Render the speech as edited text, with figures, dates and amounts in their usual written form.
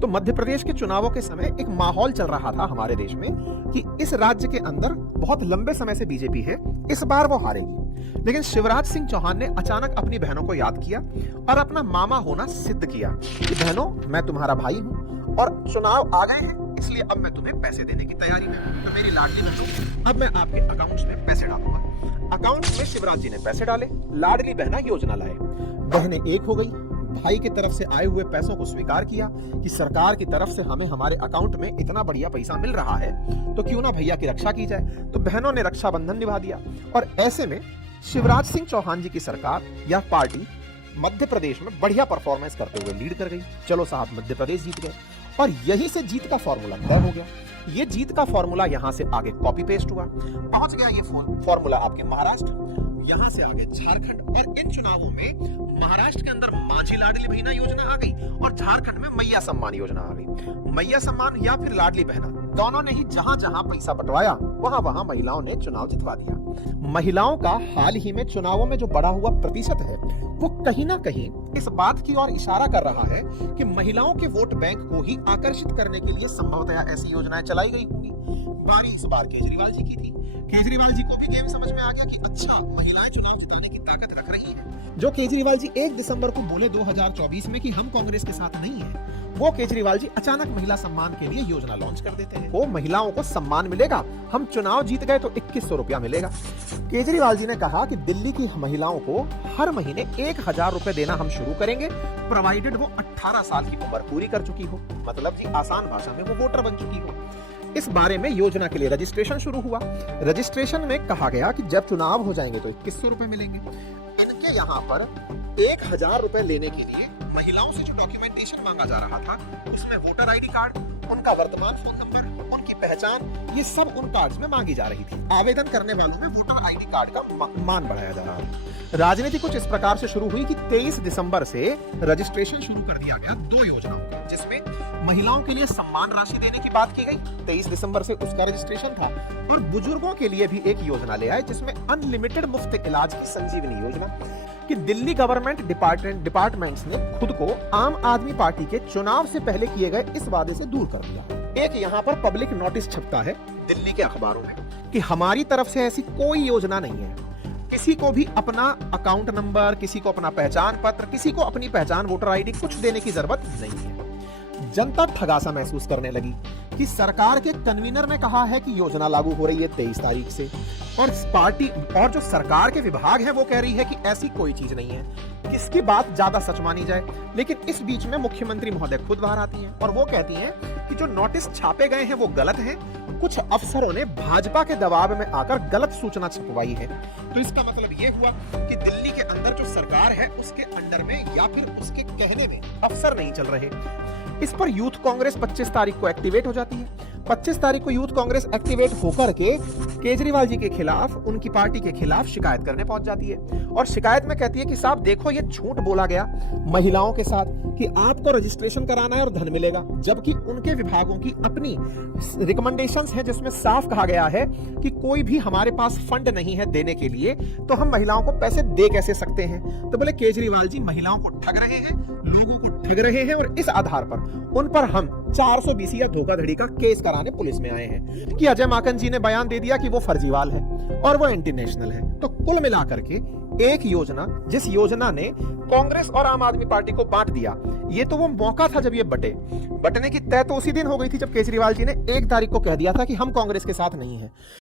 तो मध्य प्रदेश के चुनावों के समय एक माहौल चल रहा था हमारे देश में कि इस राज्य के अंदर बहुत लंबे समय से बीजेपी है, इस बार वो हारेगी। लेकिन शिवराज सिंह चौहान ने अचानक अपनी बहनों को याद किया और अपना मामा होना सिद्ध किया कि बहनों, मैं तुम्हारा भाई हूं और चुनाव आ गए हैं, इसलिए अब मैं तुम्हें पैसे देने की तैयारी में हूं। तो मेरी लाडली बहनों, अब मैं आपके अकाउंट्स में पैसे डालूंगा। अकाउंट्स में शिवराज जी ने पैसे डाले, लाडली बहना योजना लाए। बहनें एक हो गई, भाई की तरफ से आए हुए पैसों को स्वीकार किया कि सरकार की तरफ से हमें हमारे अकाउंट में इतना बढ़िया पैसा मिल रहा है, तो क्यों ना भैया की रक्षा की जाए। तो बहनों ने रक्षाबंधन निभा दिया और ऐसे में शिवराज सिंह चौहान जी की सरकार या पार्टी मध्य प्रदेश में बढ़िया परफॉर्मेंस करते हुए लीड कर गई। चलो साहब, मध्य प्रदेश जीत गए और यहीं से जीत का फॉर्मूला तय हो गया। ये जीत का फॉर्मूला यहां से आगे कॉपी पेस्ट हुआ, पहुंच गया ये फॉर्मूला आपके महाराष्ट्र, यहां से आगे झारखंड, और इन चुनावों में महाराष्ट्र के अंदर माझी लाडली बहना योजना आ गई और झारखंड में मैया सम्मान योजना आ गई। मैया सम्मान या फिर लाडली बहना, दोनों ने ही जहां जहां पैसा बंटवाया वहां वहां महिलाओं ने चुनाव जितवा दिया। महिलाओं का हाल ही में चुनावों में जो बढ़ा हुआ प्रतिशत है, वो कहीं ना कहीं इस बात की ओर इशारा कर रहा है कि महिलाओं के वोट बैंक को ही आकर्षित करने के लिए संभवतः ऐसी योजनाएं चलाई गई होंगी। बारी इस बार केजरीवाल जी की थी। केजरीवाल जी को भी गेम समझ में आ गया कि अच्छा, महिलाएं चुनाव जिताने की ताकत रख रही हैं। जो केजरीवाल जी 1 दिसंबर को बोले 2024 में कि हम कांग्रेस के साथ नहीं है, वो केजरीवाल जी अचानक महिला सम्मान के लिए योजना लॉन्च कर देते हैं। वो महिलाओं को सम्मान मिलेगा, हम चुनाव जीत गए तो 2100 रुपया मिलेगा। केजरीवाल जी ने कहा कि दिल्ली की महिलाओं को हर महीने 1000 रुपए देना हम शुरू करेंगे, प्रोवाइडेड वो 18 साल की उम्र पूरी कर चुकी हो, मतलब जी आसान भाषा में वो वोटर बन चुकी हो। इस बारे में योजना के लिए रजिस्ट्रेशन शुरू हुआ। रजिस्ट्रेशन में कहा गया कि जब चुनाव हो जाएंगे तो 2100 रुपए मिलेंगे। इनके यहाँ पर 1000 रुपए लेने के लिए महिलाओं से जो डॉक्यूमेंटेशन मांगा जा रहा था, उसमें वोटर आईडी कार्ड, उनका वर्तमान फोन नंबर, उनकी पहचान, ये सब उन कार्ड्स में मांगी जा रही थी। आवेदन करने वालों में वोटर आईडी कार्ड का मान बढ़ाया जा रहा था। राजनीति कुछ इस प्रकार से शुरू हुई कि 23 दिसंबर से रजिस्ट्रेशन शुरू कर दिया गया 2 योजनाओं का, जिसमें महिलाओं के लिए सम्मान राशि देने की बात की गई, 23 दिसंबर से उसका रजिस्ट्रेशन था, और बुजुर्गों के लिए भी एक योजना ले आए जिसमें अनलिमिटेड मुफ्त इलाज की संजीवनी योजना, कि दिल्ली गवर्नमेंट डिपार्टमेंट्स ने खुद को आम आदमी पार्टी के चुनाव से पहले किए गए इस वादे से दूर कर दिया। एक यहाँ पर पब्लिक नोटिस छपता है दिल्ली के अखबारों में कि हमारी तरफ से ऐसी कोई योजना नहीं है, किसी को भी अपना अकाउंट नंबर, किसी को अपना पहचान पत्र, किसी को अपनी पहचान वोटर आईडी कुछ देने की जरूरत नहीं है। जनता ठगासा महसूस करने लगी कि सरकार के कन्वीनर ने कहा है कि योजना लागू हो रही है 23 तारीख से, और पार्टी और जो सरकार के विभाग है वो कह रही है कि ऐसी कोई चीज नहीं है, किसकी बात ज्यादा सच मानी जाए। लेकिन इस बीच में मुख्यमंत्री महोदय खुद बाहर आती हैं और वो कहती हैं कि जो नोटिस छापे गए हैं वो गलत हैं, कुछ अफसरों ने भाजपा के दबाव में आकर गलत सूचना छपवाई है। तो इसका मतलब ये हुआ कि दिल्ली के अंदर जो सरकार है उसके अंडर में या फिर उसके कहने में अफसर नहीं चल रहे। इस पर यूथ कांग्रेस 25 तारीख को एक्टिवेट हो जाती है। 25 तारीख को यूथ कांग्रेस एक्टिवेट होकर के केजरीवाल जी के खिलाफ, उनकी पार्टी के खिलाफ शिकायत करने पहुंच जाती है और शिकायत में कहती है कि साहब देखो, ये झूठ बोला गया महिलाओं के साथ कि आपको रजिस्ट्रेशन कराना है और धन मिलेगा, जबकि उनके विभागों की अपनी रिकमेंडेशंस हैं जिसमें साफ कहा गया है कि कोई भी हमारे पास फंड नहीं है देने के लिए, तो हम महिलाओं को पैसे दे कैसे सकते हैं। तो बोले केजरीवाल जी महिलाओं को ठग रहे हैं, लोगों को ठग रहे हैं, और इस आधार पर उन पर हम 420 या धोखाधड़ी का केस कराने पुलिस में आए हैं। कि अजय माकन जी ने बयान दे दिया कि वो फर्जीवाल है और वो एंटी नेशनल है। तो कुल मिलाकर के एक योजना, जिस योजना ने कांग्रेस और आम आदमी पार्टी को बांट दिया, ये तो वो मौका था जब ये बटने की तय तो उसी दिन हो गई थी जब केजरीवाल जी ने 1 तारीख को कह दिया था कि हम कांग्रेस के साथ नहीं है।